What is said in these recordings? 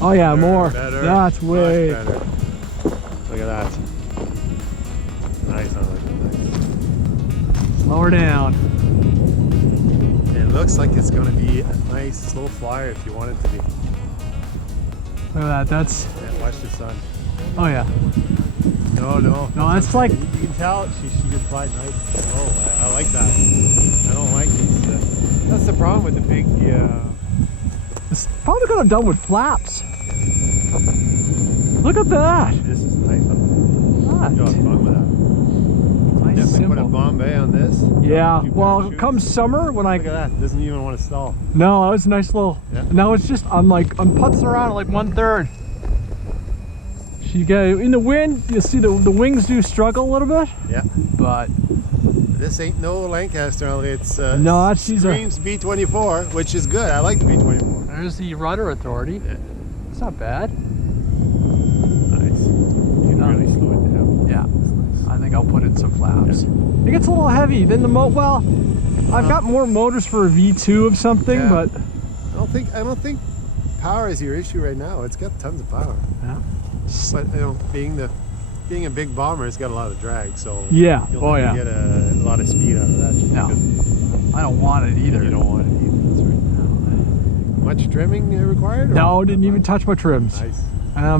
Oh yeah, better, more. Better, That's way better. Look at that. Nice, I like it. Nice. Slow her down. It looks like it's gonna be a nice slow flyer if you want it to be. Look at that. That's. Yeah, watch the sun. Oh yeah. No. No, that's like. You can tell she can fly nice. Oh, I like that. I don't like these. That's the problem with the big. It's probably could have done with flaps. Look at that. This is nice. What? You have fun with that. Nice, Definitely put a simple. Bombay on this. Yeah. Few Well, parachutes. come summer when I. Look at that. Doesn't even want to stall. No, that was a nice little. Yeah. Now it's just I'm putzing around at like 1/3. She get in the wind. You see the wings do struggle a little bit. Yeah. But this ain't no Lancaster. It's no, she's a. Screams B24, which is good. I like the B24. There's the rudder authority. Yeah. It's not bad. Nice. You can really slow it down. Yeah. I think I'll put in some flaps. Yeah. It gets a little heavy. Then the well, I've got more motors for a V2 of something, Yeah. but I don't think power is your issue right now. It's got tons of power. yeah. But you know, being a big bomber, it's got a lot of drag. So Yeah. you'll Oh never yeah. get a lot of speed out of that. Just No. because I don't want it either. you don't want it either. That's right. Much trimming required? Or No, didn't even touch my trims. Nice.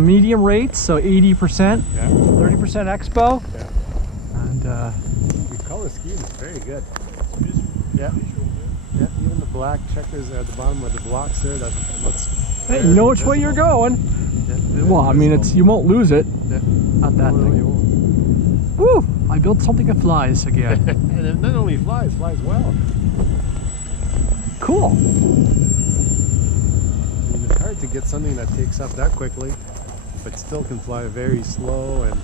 Medium rates, so 80%, Yeah. 30% expo, Yeah. and The color scheme is very good. Yeah. Yeah. Even the black checkers at the bottom of the blocks there, that looks. hey, you know which way you're going. Yeah. Well, I mean, you won't lose it. Yeah. Not that No, thing. you won't. Woo! I built something that flies again. And it not only flies well. Cool. I mean, it's hard to get something that takes up that quickly, but still can fly very slow and.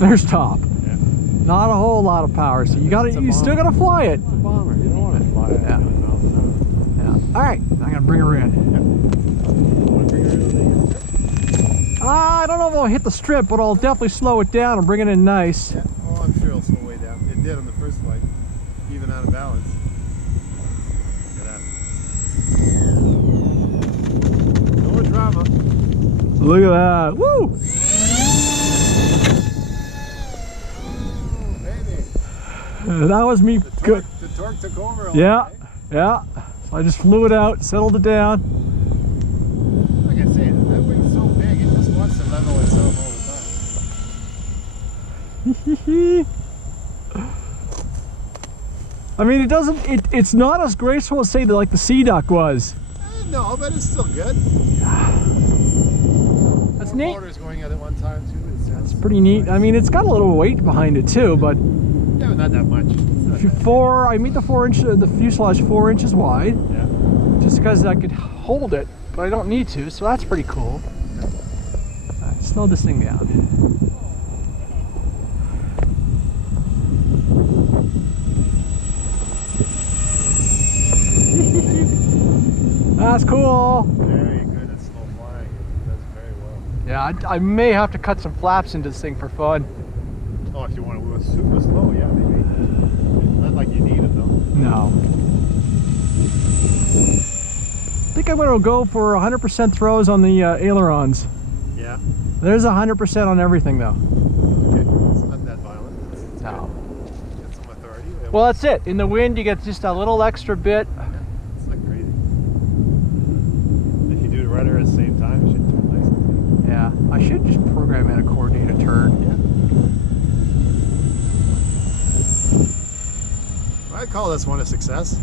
There's top. Yeah. Not a whole lot of power, so you still gotta fly it. It's a bomber. You don't want to fly at Yeah. 1 miles an hour. Yeah. All right, I'm gonna bring her in. Want to bring her in? I don't know if I'll hit the strip, but I'll definitely slow it down and bring it in nice. Yeah. Oh, I'm sure it'll slow way down. It did on the first flight, even out of balance. Look at that. No drama. Look at that. Woo! Oh, baby. That was me. Good. The torque took over. a Yeah. lot, eh? Yeah. So I just flew it out, settled it down. Like I say, that wing's so big, it just wants to level itself all the time. I mean, it doesn't. It's not as graceful as say like the Sea Duck was. No, but it's still good. That's More neat. motors going at one time too. That's pretty neat. I mean, it's got a little weight behind it too, but yeah, not that much. It's not that I made the 4 inch, the fuselage 4 inches wide, bad. Yeah. just because I could hold it, but I don't need to, so that's pretty cool. Slow this thing down. That's cool. Very good at slow flying. It does very well. Yeah, I may have to cut some flaps into this thing for fun. Oh, if you want to go super slow, yeah, maybe. Not like you need it though. No. I think I'm going to go for 100% throws on the ailerons. Yeah. There's 100% on everything though. Okay. It's not that violent. It's No. good. Get some authority. Well, that's it. In the wind, you get just a little extra bit. It's not crazy. If you do the rudder at the same time, it should do it nicely. Yeah, I should just program in a coordinated turn. Yeah. I'd call this one a success.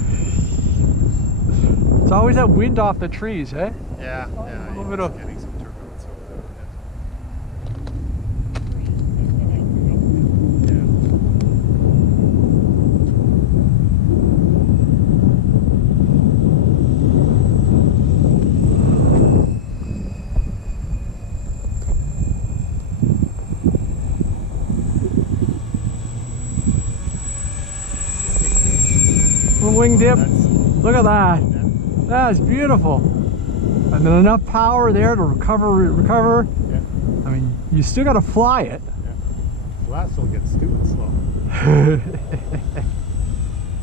It's always that wind off the trees, eh? Yeah. Yeah. A little bit of. Getting some turbulence over there. Yeah. Little wing dip. That's, Look at that. That's beautiful. And then enough power there to recover. yeah. I mean, you still got to fly it. Yeah. Last will get stupid slow.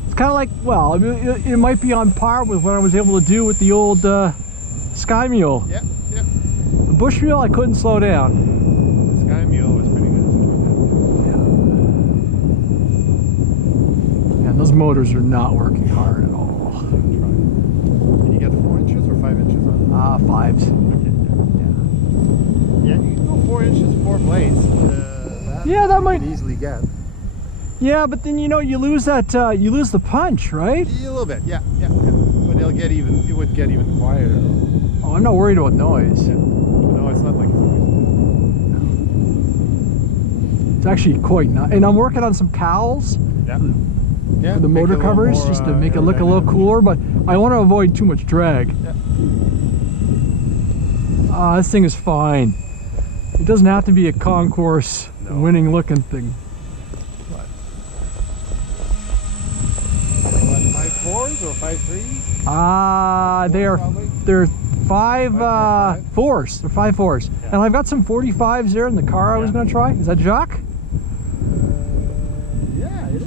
It's kind of like, well, I mean, it might be on par with what I was able to do with the old Sky Mule. Yep, yep. The Bush Mule, I couldn't slow down. The Sky Mule was pretty good. Yeah, those motors are not working hard at all. Did you get the 4 inches or 5 inches on? 5s. Okay, yeah. Yeah, you can go 4 inches, 4 blades. Yeah, that you might can easily get. Yeah, but then you know you lose that you lose the punch, right? A little bit, yeah. But it'll get even. It would get even quieter. Oh, I'm not worried about noise. Yeah. No, it's not like it's noise. It's actually quite nice. And I'm working on some cowls. Yeah. For the motor covers, just to make it look a little cooler, but I want to avoid too much drag. Yeah. This thing is fine. It doesn't have to be a concourse winning looking thing. What? 5.4s or 5.3s? They're 5.4s. They're 5.4s. Yeah. And I've got some 45s there in the car I was going to try. Is that Jacques? Yeah, it is.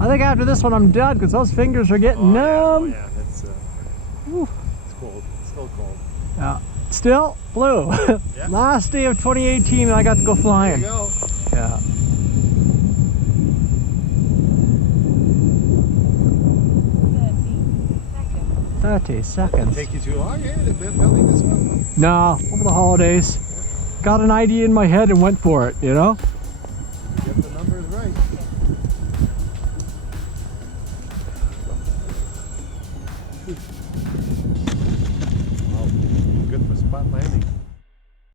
I think after this one I'm done because those fingers are getting numb. Yeah, that's it's cold. It's still cold. Yeah. Still flew. Yeah. Last day of 2018 and I got to go flying. There you go. Yeah. 30 seconds. Take you too long, eh? Building this one? No, over the holidays. Got an idea in my head and went for it, you know? Get the numbers right. Wow, good for spot landing.